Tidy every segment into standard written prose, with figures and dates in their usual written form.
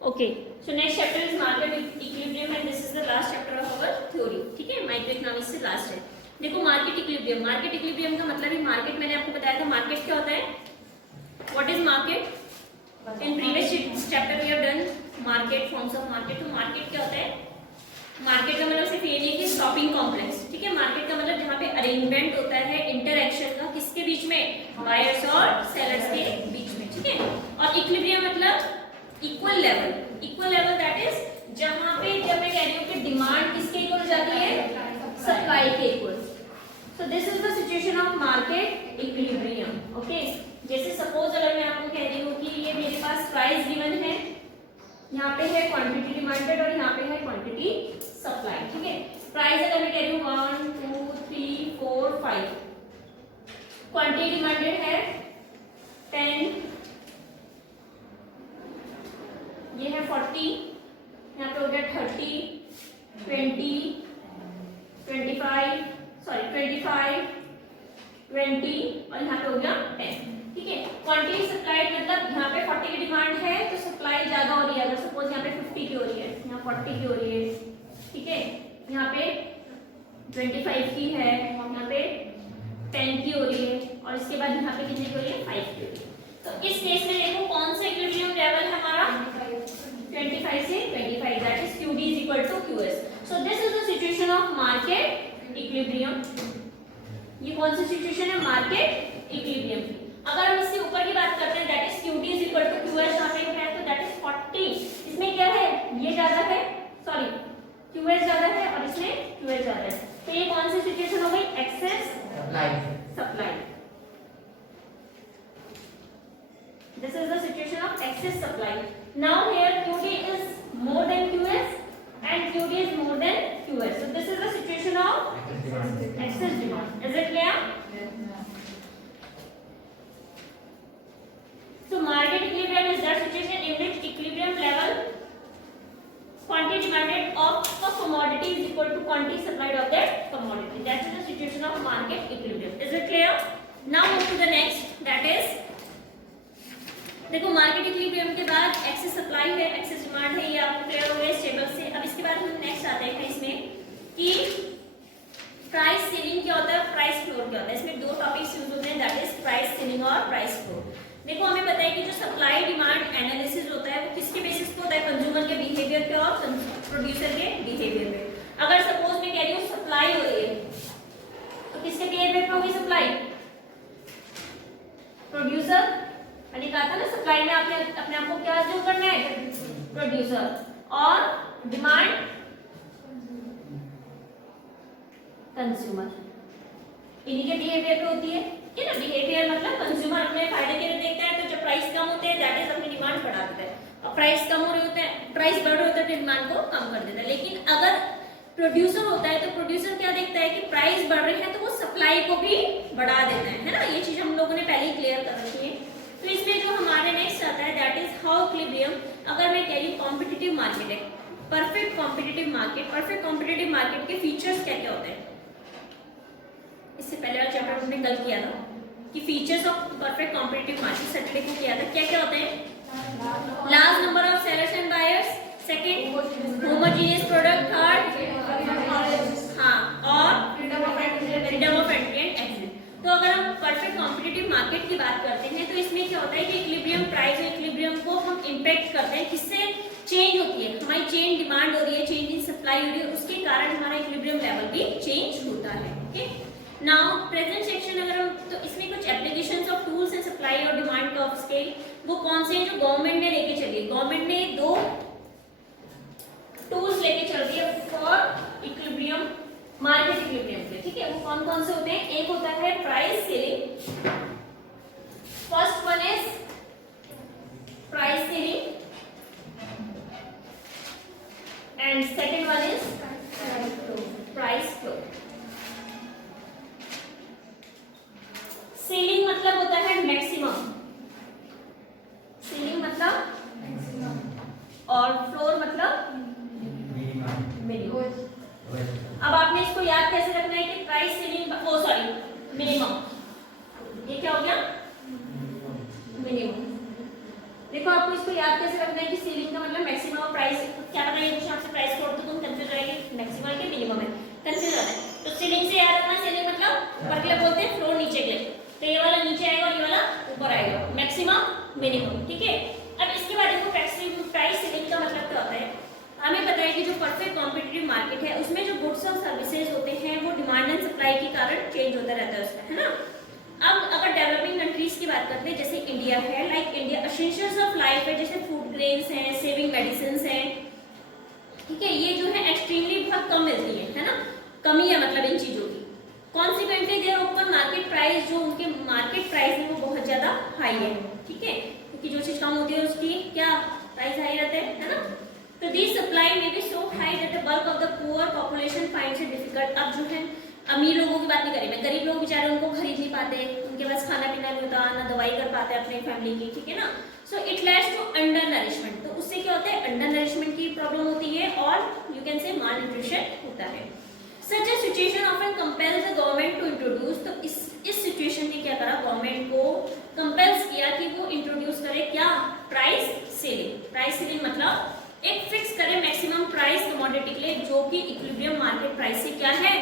Okay, so next chapter is market equilibrium and this is the last chapter of our theory. ठीक है, micro economics से last है। देखो market equilibrium, market equilibrium का मतलब ही market, मैंने आपको बताया था मार्केट क्या होता है, what is market. In previous chapter we have done market, forms of market. तो मार्केट क्या होता है, मार्केट का मतलब सिर्फ ये नहीं कि शॉपिंग कॉम्प्लेक्स। ठीक है, मार्केट का मतलब जहाँ पे अरेंजमेंट होता है इंटरएक्शन का, किसके बीच में, बायर्स और सेलर्स के बीच में। ठीक है, और इक्विलिब्रियम मतलब equal level, equal level that is जहां पे, जब मैं कह रही हूं कि डिमांड किसके इक्वल जाती है, सप्लाई के equal. So this is the situation of market equilibrium. Okay, जैसे सपोज अगर मैं आपको कह रही हूं कि ये मेरे पास प्राइस गिवन है, यहाँ पे है क्वांटिटी डिमांडेड और यहाँ पे है क्वांटिटी सप्लाई। ठीक है, प्राइस अगर मैं कह रही हूँ 1 2 3 4 5, क्वांटिटी डिमांडेड है 10, ये है 40, यहाँ पे हो गया 30 20 25 20 और यहाँ पे हो गया 10। ठीक है, क्वांटिटी सप्लाइड मतलब यहाँ पे 40 की डिमांड है तो सप्लाई ज्यादा हो रही है। अगर सपोज यहाँ पे 50 की हो रही है, यहाँ 40 की हो रही है, ठीक है, यहाँ पे 25 की है, यहाँ पे 10 की हो रही है और इसके बाद यहाँ पे कितनी की हो रही है, 5 की हो रही है। तो इस केस में देखो कौन सा इक्विलिब्रियम लेवल है हमारा, 25 से 25, that is QD is equal to QS. So this is the situation of market equilibrium. ये कौन सी सिचुएशन है, मार्केट इक्विलिब्रियम की। अगर हम इससे ऊपर की बात करते हैं that is QD is equal to QS, यहाँ पे है तो दैट इज 40। इसमें क्या है, ये ज्यादा है, सॉरी QS ज्यादा है और इसमें QS ज्यादा है, तो ये कौन सी सिचुएशन हो गई, excess supply. This is the situation of excess supply. Now here QD is more than QS and QD is more than QS. So this is the situation of excess demand. Is it clear? So market equilibrium is that situation in which equilibrium level quantity demanded of a commodity is equal to quantity supplied of that commodity. That is the situation of market equilibrium. Is it clear? Now move to the next, that is देखो market equilibrium के बाद excess supply है, excess demand है, ये आपको clear हो गया इस टेबल से। अब इसके बाद हम नेक्स्ट आते हैं इसमें कि प्राइस सीलिंग क्या होता है, प्राइस फ्लोर क्या होता है। इसमें दो टॉपिक्स यूज होते हैं, दैट इज प्राइस सीलिंग और प्राइस फ्लोर। देखो हमें पता है कि जो सप्लाई डिमांड एनालिसिस होता है वो किसके बेसिस पे होता है, कंज्यूमर के बिहेवियर पे और प्रोड्यूसर के बिहेवियर पे। अगर सपोज मैं कह रही हूँ सप्लाई हो रही है तो किसके बिहेवियर पे होगी सप्लाई, प्रोड्यूसर। मैंने कहा था ना सप्लाई में आपने अपने आप को क्या जो करना है, प्रोड्यूसर, और डिमांड कंज्यूमर, इन्हीं के बिहेवियर पे होती है। ठीक है ना, बिहेवियर मतलब कंज्यूमर अपने फायदे के लिए देखता है, तो जब प्राइस कम होते हैं दैट इज अपनी डिमांड बढ़ा देता है, और प्राइस कम हो रहे होते हैं, प्राइस बढ़ रहे होते हैं तो डिमांड को कम कर देता है। लेकिन अगर प्रोड्यूसर होता है तो प्रोड्यूसर क्या देखता है कि प्राइस बढ़ रही है तो वो सप्लाई को भी बढ़ा देता है ना। ये चीज हम लोगों ने पहले ही क्लियर कर रखी है। तो इसमें जो हमारे नेक्स्ट आता है दैट इज हाउ इक्विलिब्रियम। अगर मैं कह रही हूँ कॉम्पिटिटिव मार्केट है, perfect competitive market, perfect competitive market के फीचर्स क्या क्या होते हैं। इससे पहले वाला चैप्टर हमने कल किया था कि features of perfect competitive market, Saturday को किया था। क्या क्या होते हैं, large number of sellers and buyers, second homogeneous product, third हाँ और freedom of entry and exit. तो अगर हम परफेक्ट कॉम्पिटिटिव मार्केट की बात करते हैं तो इसमें क्या होता है कि इक्विलिब्रियम प्राइस और इक्विलिब्रियम को हम इंपैक्ट करते हैं, किससे चेंज होती है, हमारी चेन डिमांड हो रही है, चेंज इन सप्लाई हो रही है, उसके कारण हमारा इक्विलिब्रियम लेवल भी चेंज होता है। ओके, नाउ प्रेजेंट सेक्शन अगर हम, तो इसमें कुछ applications of tools and supply और डिमांड कर्व स्केल, वो कौन से हैं जो गवर्नमेंट ने लेके चली है। गवर्नमेंट ने दो टूल्स लेके चल रही है फॉर इक्विलिब्रियम, मार्केट इक्विलिब्रियम के। ठीक है, वो कौन कौन से होते हैं, एक होता है price ceiling, first one is price ceiling and second one is price floor. Ceiling मतलब होता है मैक्सिमम, सीलिंग मतलब मैक्सिमम, और फ्लोर मतलब मिनिमम। अब आपने इसको याद कैसे रखना है कि प्राइस सीलिंग, ओ सॉरी मिनिमम, ये क्या हो गया मिनिमम। देखो आपको इसको याद याद कैसे रखना है कि सीलिंग का मतलब मैक्सिमम और प्राइस, क्या पता ये कुछ आपसे प्राइस कोड तो तुम कंफ्यूज रहेगी, मैक्सिमम है कि मिनिमम है, कंफ्यूज होता है। तो सीलिंग से याद रखना, सीलिंग मतलब ऊपर के लिए बोलते हैं, फ्लोर नीचे के लिए, तो ये वाला नीचे आएगा और ये वाला ऊपर आएगा, मैक्सिमम मिनिमम, ठीक है। अब इसके बाद देखो प्राइस सीलिंग का मतलब क्या होता है। हमें पता है कि जो परफेक्ट कॉम्पिटिटिव मार्केट है उसमें जो गुड्स और सर्विसेज होते हैं वो डिमांड एंड सप्लाई के कारण चेंज होता रहता है उसमें, है ना। अब अगर डेवलपिंग कंट्रीज की बात करते हैं, जैसे इंडिया है, like India essentials of life है, जैसे फूड ग्रेन्स हैं, सेविंग मेडिसिन हैं, ठीक है, ये जो है एक्सट्रीमली बहुत कम मिलती है ना, कमी है मतलब इन चीजों की। Consequently there open market price, जो उनके मार्केट प्राइस है वो बहुत ज्यादा हाई है, ठीक है, क्योंकि जो चीज कम होती है उसकी क्या प्राइस हाई रहता है ना। तो this supply may be so high that the bulk of the poor population finds it difficult. अब जो है अमीर लोगों की बात नहीं करें मैं, गरीब लोग बेचारे उनको खरीद नहीं पाते, उनके पास खाना पीना नहीं होता, ना दवाई कर पाते अपने फैमिली की, ठीक है ना। So it leads to undernourishment, तो उससे क्या होता है, अंडर नरिशमेंट की प्रॉब्लम होती है और यू कैन से माल न्यूट्रिशन होता है। Such a situation often compels the government to introduce, तो इस सिचुएशन ने क्या करा, गवर्नमेंट को कंपेल्स किया कि वो इंट्रोड्यूस करे क्या, प्राइस सीलिंग। प्राइस सीलिंग मतलब एक फिक्स करे मैक्सिमम प्राइस कमोडिटी के लिए जो कि इक्विलिब्रियम मार्केट प्राइस से क्या है,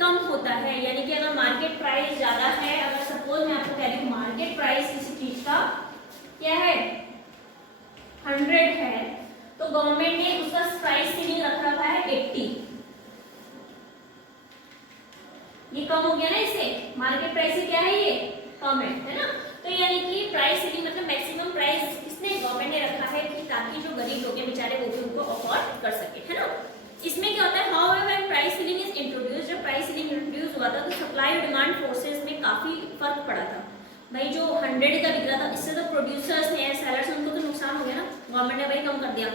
कम होता है। यानी कि अगर मार्केट प्राइस ज्यादा है, अगर सपोज मैं आपको कह रही हूँ मार्केट प्राइस किसी चीज का क्या है 100 है, तो गवर्नमेंट ने उसका प्राइस सीलिंग रख रखा है 80, ये कम हो गया ना, इससे मार्केट प्राइस से क्या है ये कम है ना। तो यानी कि प्राइस सीलिंग मतलब मैक्सिमम प्राइस किसने, गवर्नमेंट ने रखा है कि ताकि जो गरीब लोग हैं बेचारे वो भी उनको अफोर्ड कर सके, है ना। इसमें क्या होता है, however price ceiling is introduce, जब प्राइस सीलिंग इंट्रोड्यूस हुआ था तो सप्लाई और डिमांड फोर्सेस में काफी फर्क पड़ा था। भाई जो 100 का बिक रहा था, इससे तो प्रोड्यूसर्स ने, सेलर्स, उनको तो नुकसान हो गया ना, गवर्नमेंट ने भाई कम कर दिया,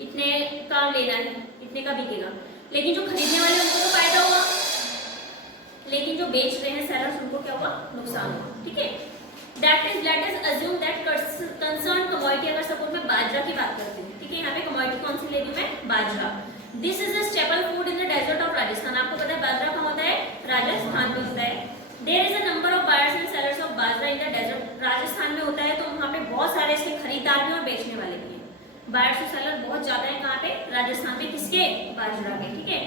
इतने का लेना है, इतने का बिकेगा, लेकिन जो खरीदने वाले उनको तो फायदा हुआ, लेकिन जो बेच रहे हैं सेलर्स उनको क्या हुआ, नुकसान हुआ, ठीक है। That is let us assume that concern commodity, अगर सपोज मैं बाजरा की बात करती हूँ, ठीक है, यहाँ पे कमोडिटी कौन सी ले रही हूँ मैं, बाजरा। This is a staple food in the desert of Rajasthan, आपको पता है बाजरा कहाँ होता है, राजस्थान में होता है। There is a number of buyers and sellers of bajra in the desert, Rajasthan में होता है तो वहाँ पे बहुत सारे इसके खरीदार भी और बेचने वाले भी हैं, बायर्स और सेलर बहुत ज्यादा है, कहाँ पे, राजस्थान में, किसके, बाजरा के, ठीक है।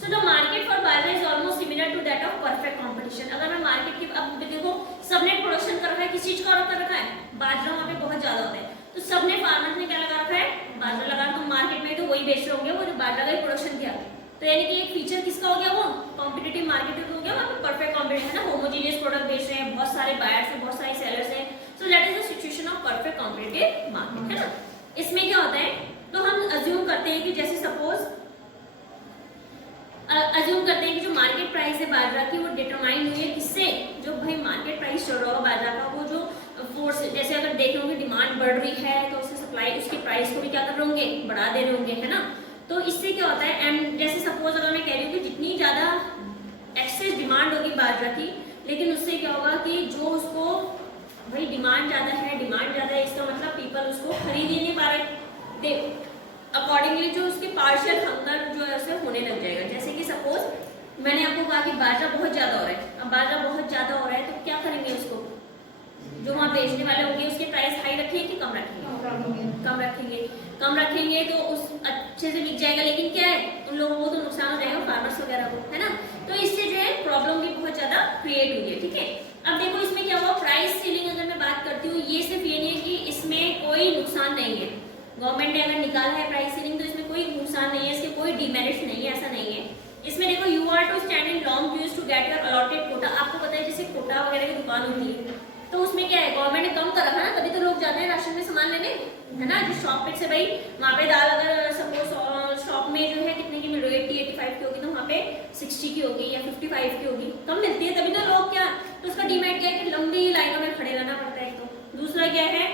So the market for bajra is almost similar to that of perfect competition. अगर मैं मार्केट की, अब देखो सबने प्रोडक्शन कर रखा है, किस चीज का कर रखा है, बाजरा, वहाँ पे बहुत ज्यादा होता है, तो सबने फार्मर्स ने क्या लगा रखा है, बाजरा लगा, तो मार्केट में तो वही बेच रहे होंगे वो जो बाजरा का प्रोडक्शन किया, तो यानी कि एक फीचर किसका हो गया, वो कॉम्पिटिटिव मार्केट हो गया, वहाँ पे परफेक्ट कॉम्पिटिशन है ना, होमोजेनियस प्रोडक्ट बेच रहे हैं, बहुत सारे बायर्स हैं, बहुत सारे सेलर्स हैं, so that is the situation of perfect competitive market, है ना। इसमें क्या होता है, तो हम अज्यूम करते हैं कि जैसे सपोज अज्यूम करते हैं कि जो मार्केट प्राइस है बाजरा की वो डिटरमाइन हुई है किससे, जो भाई मार्केट प्राइस चल रहा होगा बाजरा का, वो जो फोर्स, जैसे अगर देख रहे होंगे डिमांड बढ़ रही है तो उससे सप्लाई, उसके प्राइस को भी क्या कर रहे होंगे, बढ़ा दे रहे होंगे, है ना। तो इससे क्या होता है, एंड जैसे सपोज अगर मैं कह रही हूँ कि जितनी ज्यादा एक्सेस डिमांड होगी बाजरा की, लेकिन उससे क्या होगा कि जो उसको भाई डिमांड ज्यादा है, इसका मतलब पीपल उसको खरीद ही नहीं पा रहे, अकॉर्डिंगली जो उसके पार्शियल हंगर जो है उसे होने लग जाएगा। जैसे कि सपोज मैंने आपको कहा कि बाजरा बहुत ज्यादा हो रहा है, अब बाजरा बहुत ज्यादा हो रहा है तो क्या करेंगे, उसको जो वहाँ बेचने वाले होंगे उसके प्राइस हाई रखेंगे कि कम रखेंगे, कम रखेंगे तो उस अच्छे से बिक जाएगा, लेकिन क्या है उन लोगों को तो नुकसान हो जाएगा, फार्मर्स वगैरह को, है ना। तो इससे जो है प्रॉब्लम भी बहुत ज्यादा क्रिएट हुई है, ठीक है। अब देखो इसमें क्या हुआ, प्राइस सीलिंग अगर मैं बात करती हूँ, ये सिर्फ ये नहीं है कि इसमें कोई नुकसान नहीं है, गवर्नमेंट ने अगर निकाला है प्राइस सीलिंग तो इसमें कोई नुकसान नहीं है, इसके कोई डिमेरिट्स नहीं है, ऐसा नहीं है। इसमें देखो you are to stand in long queues to get your allotted quota, आपको पता है जैसे कोटा वगैरह की दुकान होती है तो उसमें क्या है, गवर्नमेंट ने कम कर रखा है ना, तभी तो लोग जाते हैं राशन में सामान लेने, है ना। जो शॉप पे से भाई वहाँ पे दाल अगर सपोज शॉप में जो है कितने की मिल रही है, 80-85 की होगी, तो वहाँ पे 60 की होगी या 55 की होगी, कम मिलती है, तभी तो लोग क्या, तो उसका डिमेरिट क्या है कि लंबी लाइनों में खड़े रहना पड़ता है। तो दूसरा क्या है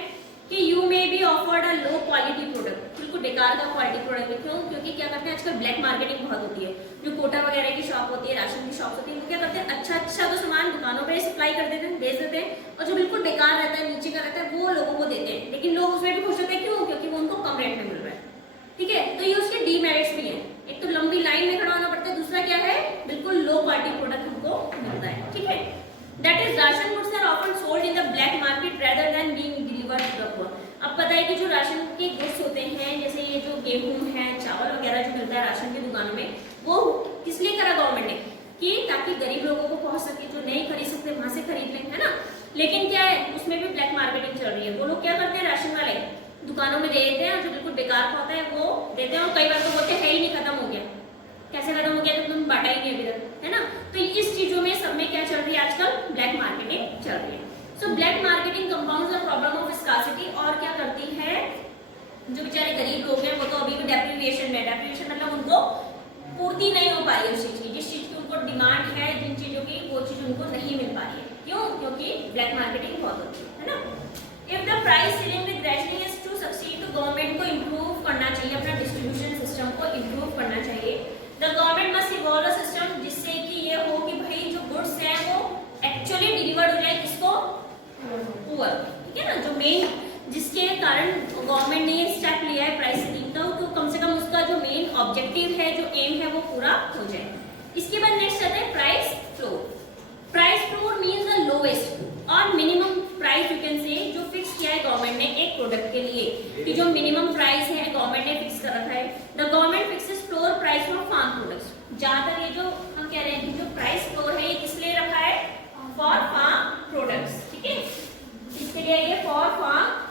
कि you may be offered a low quality product, बिल्कुल बेकार का क्वालिटी प्रोडक्ट, क्यों, क्योंकि क्या करते हैं आजकल ब्लैक मार्केटिंग बहुत होती है, जो कोटा वगैरह की शॉप होती है, राशन की शॉप होती है, वो क्या करते हैं अच्छा तो सामान दुकानों पे सप्लाई कर देते हैं, बेच देते हैं, और जो बिल्कुल बेकार रहता है, नीचे का रहता है, वो लोगों को देते हैं, लेकिन लोग उसमें भी खुश होते हैं, क्यों, क्योंकि वो उनको कम रेट में मिल रहा है, ठीक है। तो ये उसके डीमेरिट्स भी हैं, एक तो लंबी लाइन में खड़ा होना पड़ता है, दूसरा क्या है बिल्कुल लो क्वालिटी प्रोडक्ट हमको मिलता है, ठीक है। That is ration goods are often sold in the black market rather than being delivered to the poor. अब पता है कि जो राशन के गुड्स गेहूं है, चावल वगैरह जो मिलता है राशन की दुकानों में, वो किस लिए करा गवर्नमेंट ने, कि ताकि गरीब लोगों को पहुंच सके, जो नहीं खरीद सकते वहां से खरीद लें, है ना। लेकिन क्या है, उसमें भी ब्लैक मार्केटिंग चल रही है। वो लोग क्या करते हैं, राशन वाले दुकानों में दे देते हैं, जो बिल्कुल बेकार का होता है वो देते हैं, और कई बार तो बोलते हैं ही नहीं, खत्म हो गया। कैसे खत्म हो गया, तो तुम बांटा ही नहीं अभी तक, है ना। तो इस चीजों में सब में क्या चल रही है आजकल, ब्लैक मार्केटिंग चल रही है। So black marketing compounds the problem of scarcity, और क्या करती है, जो बेचारे गरीब लोग हैं वो तो अभी भी डेप्रिविएशन में, डेप्रिविएशन मतलब उनको पूर्ति नहीं हो पा रही है उस चीज की, जिस चीज की उनको डिमांड है, जिन चीजों की, वो चीज उनको नहीं मिल पा रही है। क्यों, क्योंकि ब्लैक मार्केटिंग बहुत होती है ना। If the price ceiling with rationing is to succeed, तो गवर्नमेंट को इंप्रूव करना चाहिए, अपना डिस्ट्रीब्यूशन सिस्टम को इंप्रूव करना चाहिए। The government must evolve a system, जिससे कि ये हो कि भाई जो गुड्स हैं वो एक्चुअली डिलीवर्ड हो जाए किसको, पुअर, ठीक है ना। जो मेन जिसके कारण गवर्नमेंट ने ये स्टेप लिया है प्राइस सीलिंग का, तो कम से कम उसका जो मेन ऑब्जेक्टिव है, जो एम है, वो पूरा हो जाए। इसके बाद नेक्स्ट आता है price floor. Price floor means the lowest और minimum price, you can say, जो फिक्स किया है गवर्नमेंट ने एक प्रोडक्ट के लिए, कि जो मिनिमम प्राइस है गवर्नमेंट ने फिक्स कर रखा है। The government fixes floor price for farm products. जहां तक ये जो हम कह रहे हैं कि जो प्राइस फ्लोर है ये किस लिए रखा है, फॉर फार्म प्रोडक्ट्स, ठीक है। इसके लिए ये फॉर फार्म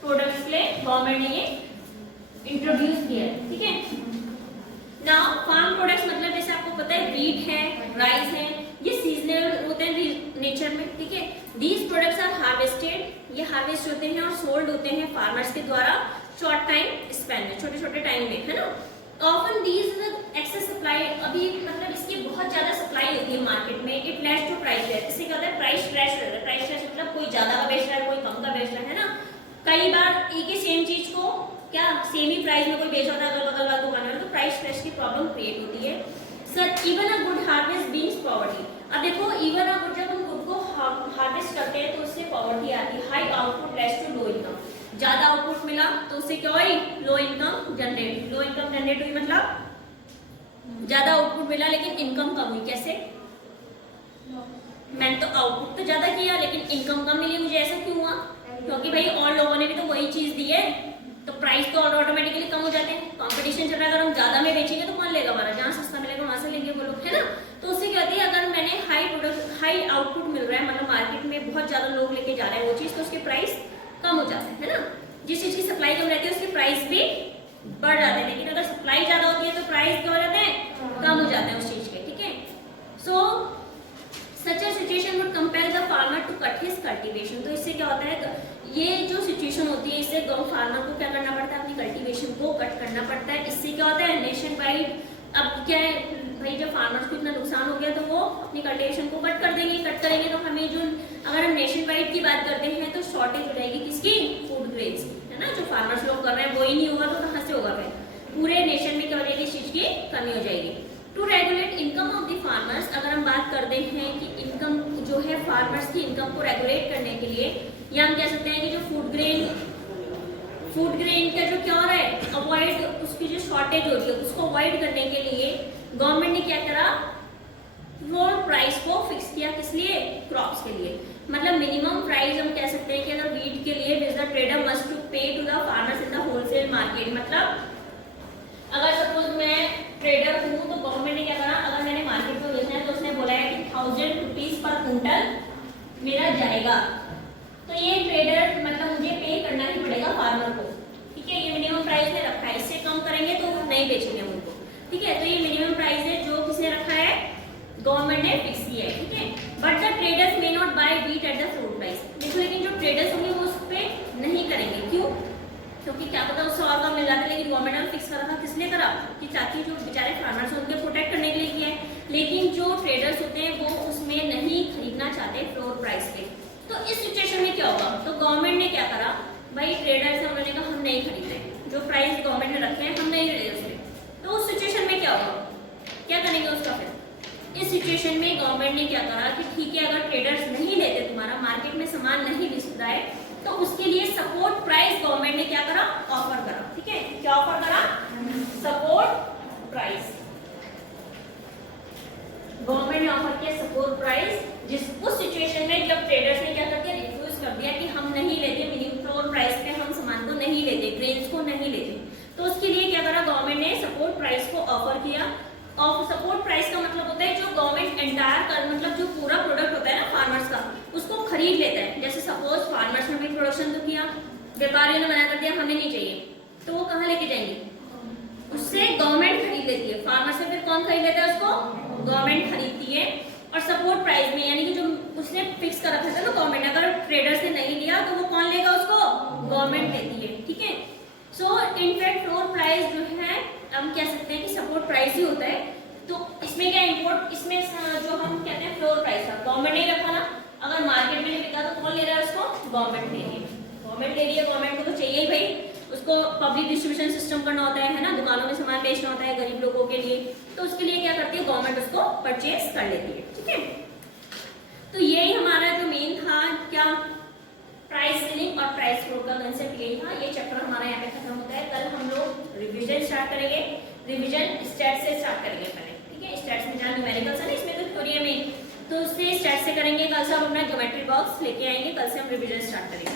प्रोडक्ट्स के लिए गवर्नमेंट ने ये इंट्रोड्यूस किया है, ठीक है। नाउ फार्म प्रोडक्ट्स मतलब जैसे आपको पता है व्हीट है, राइस है, ये सीजनल होते हैं नेचर में, ठीक है। दीज प्रोडक्ट्स आर हार्वेस्टेड, ये हार्वेस्ट होते हैं और सोल्ड होते हैं फार्मर्स के द्वारा शॉर्ट टाइम स्पैन में, छोटे छोटे टाइम में, है ना। ऑफन दीज एक्सेस सप्लाई, अभी मतलब इसकी बहुत ज्यादा सप्लाई होती है मार्केट में, it leads to price crash. इससे क्या होता है, प्राइस क्रैश हो जाता है। प्राइस क्रैश मतलब कोई ज्यादा का बेच रहा है, कोई कम का बेच रहा है ना। कई बार एक ही सेम चीज को क्या सेम ही प्राइस में कोई बेच रहा है, अगल बगल वाला दुकान वाला, तो प्राइस क्रेश की प्रॉब्लम क्रिएट होती है। Sir even a good harvest being poverty. अब देखो इवन अ गुड, जब हम गुड को हार्वेस्ट करते हैं तो उससे पॉवर्टी आती है। High output leads to low income, ज्यादा आउटपुट मिला तो उससे क्या हुई, low income generate. Low income generate हुई मतलब ज्यादा आउटपुट मिला लेकिन इनकम कम हुई। कैसे, मैंने तो आउटपुट तो ज्यादा किया लेकिन इनकम कम मिली मुझे, ऐसा क्यों हुआ, क्योंकि भाई और लोगों ने भी तो वही चीज दी है, तो प्राइस तो ऑटोमेटिकली कम हो जाते हैं। कंपटीशन चल रहा है, अगर हम ज्यादा में बेचेंगे तो कौन लेगा हमारा, जहाँ सस्ता मिलेगा वहां से लेंगे वो लोग, है ना। तो उससे क्या होती है, अगर मैंने हाई आउटपुट मिल रहा है, मतलब मार्केट में बहुत ज्यादा लोग लेके जा रहे हैं वो चीज, तो उसके प्राइस कम हो जाते हैं, है ना। जिस चीज की सप्लाई कम रहती है उसके प्राइस भी बढ़ जाते हैं, लेकिन अगर सप्लाई ज्यादा होती है तो प्राइस क्या हो जाते हैं, कम हो जाते हैं उस चीज के, ठीक है। So such a situation would compel the farmer to cut his cultivation. तो इससे क्या होता है, ये जो सिचुएशन होती है इससे फार्मर को क्या करना पड़ता है, अपनी कल्टीवेशन को कट करना पड़ता है। इससे क्या होता है, नेशन वाइड अब क्या है भाई, जब फार्मर्स को इतना नुकसान हो गया तो वो अपनी कल्टीवेशन को कट कर देंगे। कट करेंगे तो हमें जो, अगर हम नेशन वाइड की बात करते हैं तो शॉर्टेज हो जाएगी किसकी, फूड ग्रेन्स की, है ना। जो फार्मर्स लोग कर रहे हैं वो ही नहीं होगा तो कहाँ से होगा फिर, पूरे नेशन में क्या हो जाएगी, इस चीज की कमी हो जाएगी। To regulate income of the farmers, अगर हम बात करते हैं कि इनकम जो है फार्मर्स की इनकम को रेगुलेट करने के लिए, या हम कह सकते हैं कि जो फूड ग्रेन का जो क्या हो रहा है, अवॉइड, उसकी जो शॉर्टेज हो रही है उसको अवॉइड करने के लिए गवर्नमेंट ने क्या करा, फ्लोर प्राइस को फिक्स किया। किस लिए, क्रॉप्स के लिए। मतलब मिनिमम प्राइस हम कह सकते हैं कि अगर वीट के लिए which the trader must to pay to the farmers in the wholesale market. मतलब अगर सपोज मैं ट्रेडर हूँ तो गवर्नमेंट ने क्या करा, अगर मैंने मार्केट में बेचना है तो उसने बोला है कि 1000 रुपीज पर क्विंटल मेरा जाएगा, तो ये ट्रेडर मतलब मुझे पे करना ही पड़ेगा फार्मर को, ठीक है। ये मिनिमम प्राइस ने रखा है, इससे कम करेंगे तो नहीं बेचेंगे हम उनको, ठीक है। तो ये मिनिमम प्राइस है जो किसने रखा है, गवर्नमेंट ने फिक्स किया है, ठीक है। But the traders may not buy wheat at the floor price. देखो लेकिन जो ट्रेडर्स होंगे वो उस पर नहीं करेंगे, क्यों, क्योंकि क्या पता उससे और कम मिल रहा था, लेकिन गवर्नमेंट ने फिक्स करा था, किस लिए करा, कि ताकि जो बेचारे फार्मर्स हैं उनके प्रोटेक्ट करने के लिए किया है। लेकिन जो ट्रेडर्स होते हैं वो उसमें नहीं खरीदना चाहते फ्लोर प्राइस पे। तो इस सिचुएशन में क्या होगा, तो गवर्नमेंट ने क्या करा, भाई ट्रेडर्स से उन्होंने कहा हम नहीं खरीद रहे, जो प्राइस गवर्नमेंट ने रखे हैं हम नहीं ले रहे उससे। तो उस सिचुएशन में क्या होगा, क्या करेंगे उसका फिर, इस सिचुएशन में गवर्नमेंट ने क्या करा कि ठीक है, अगर ट्रेडर्स नहीं लेते, तुम्हारा मार्केट में सामान नहीं बिकता है, तो उसके लिए सपोर्ट प्राइस गवर्नमेंट ने क्या करा, ऑफर करा, ठीक है। क्या ऑफर करा, सपोर्ट प्राइस। गवर्नमेंट ने ऑफर किया सपोर्ट प्राइस, जिस उस सिचुएशन में जब ट्रेडर्स ने क्या कर दिया, रिफ्यूज कर दिया कि हम नहीं लेते, मिनिमम फ्लोर प्राइस पे हम सामान को नहीं लेते, ग्रेन्स को नहीं लेते, तो उसके लिए क्या करा, गवर्नमेंट ने सपोर्ट प्राइस को ऑफर किया। और सपोर्ट प्राइस का मतलब होता है जो गवर्नमेंट एंटायर मतलब जो पूरा प्रोडक्ट होता है ना फार्मर्स का, उसको खरीद लेता है। जैसे सपोज फार्मर्स ने भी प्रोडक्शन तो किया, व्यापारियों ने मना कर दिया हमें नहीं चाहिए, तो वो कहाँ लेके जाएंगे, उससे गवर्नमेंट खरीद लेती है। फार्मर से फिर कौन खरीद लेता है, उसको गवर्नमेंट खरीदती है। और सपोर्ट प्राइस में यानी कि जो उसने फिक्स कर रखा था ना गवर्नमेंट, अगर ट्रेडर्स ने नहीं लिया तो वो कौन लेगा, उसको गवर्नमेंट लेती है। ठीक है, सो इनफैक्ट फ्लोर प्राइस जो है हम कह सकते हैं कि सपोर्ट प्राइस ही होता है। तो इसमें क्या इम्पोर्ट, इसमें जो हम कहते हैं फ्लोर प्राइस है, गवर्नमेंट ने रखा ना, अगर मार्केट में नहीं बिका तो कौन ले रहा है, उसको गवर्नमेंट ले रही है। गवर्नमेंट ले रही है, गवर्नमेंट को तो चाहिए ही भाई, उसको पब्लिक डिस्ट्रीब्यूशन सिस्टम करना होता है ना, दुकानों में सामान बेचना होता है गरीब लोगों के लिए, तो उसके लिए क्या करती है गवर्नमेंट, उसको परचेज कर लेती है। ठीक है, तो यही हमारा जो मेन था क्या, प्राइस सेलिंग और प्राइस फ्लोर का कंसेप्ट यही था। ये चैप्टर हमारा यहाँ पे खत्म होता है। कल हम लोग रिवीजन स्टार्ट करेंगे, रिवीजन स्टैट्स से स्टार्ट करेंगे पहले। ठीक है, स्टैट्स में जहाँ न्यूमेरिकल्स है ना, इसमें तो थ्योरी है मेन, तो उससे स्टैट्स से करेंगे। कल से हम अपना ज्योमेट्री बॉक्स लेके आएंगे, कल से हम रिवीजन स्टार्ट करेंगे।